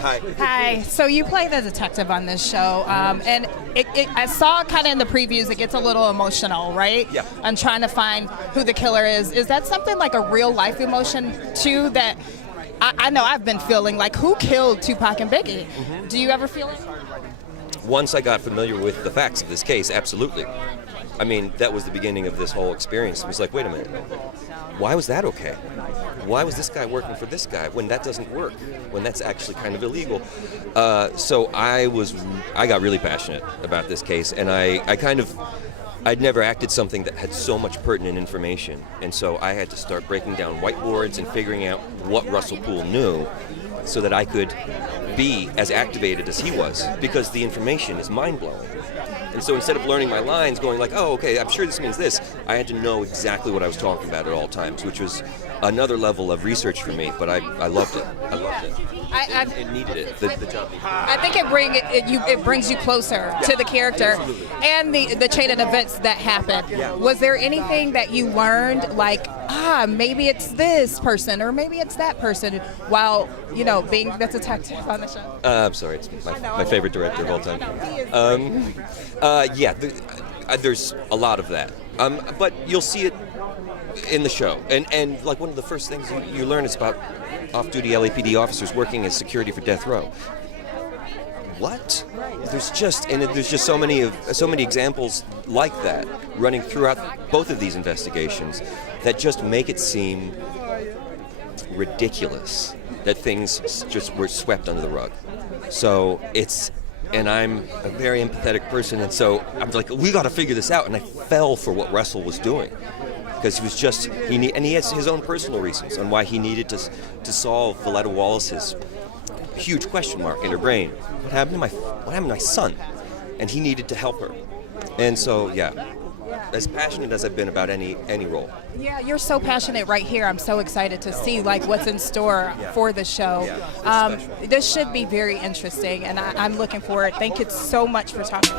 Hi. Hi. So you play the detective on this show, and I saw kind of in the previews it gets a little emotional, right? Yeah. On trying to find who the killer is. Is that something like a real life emotion too that I know I've been feeling? Like, who killed Tupac and Biggie? Mm-hmm. Do you ever feel it? Once I got familiar with the facts of this case, absolutely. I mean, that was the beginning of this whole experience. It was like, wait a minute, why was that okay? Why was this guy working for this guy when that doesn't work, when that's actually kind of illegal? So I got really passionate about this case, and I'd never acted something that had so much pertinent information, and so I had to start breaking down whiteboards and figuring out what Russell Poole knew so that I could be as activated as he was, because the information is mind-blowing. And so instead of learning my lines, going like, oh, okay, I'm sure this means this, I had to know exactly what I was talking about at all times, which was another level of research for me, but I loved it. I loved it. It needed it, the job. I think it brings you closer to the character and the chain of events that happened. Yeah. Was there anything that you learned, like, maybe it's this person or maybe it's that person, while, being the detective on the show? I'm sorry, it's my favorite director of all time. There's a lot of that. But you'll see it in the show. And like one of the first things you learn is about off-duty LAPD officers working as security for death row. What? There's just so many examples like that running throughout both of these investigations that just make it seem ridiculous that things just were swept under the rug. So and I'm a very empathetic person, and so I'm like, we got to figure this out. And I fell for what Russell was doing, because he was and he has his own personal reasons on why he needed to solve Valletta Wallace's huge question mark in her brain. What happened to my son? And he needed to help her. And so, as passionate as I've been about any role. Yeah, you're so passionate right here. I'm so excited to see what's in store for the show. This should be very interesting, and I'm looking forward. Thank you so much for talking.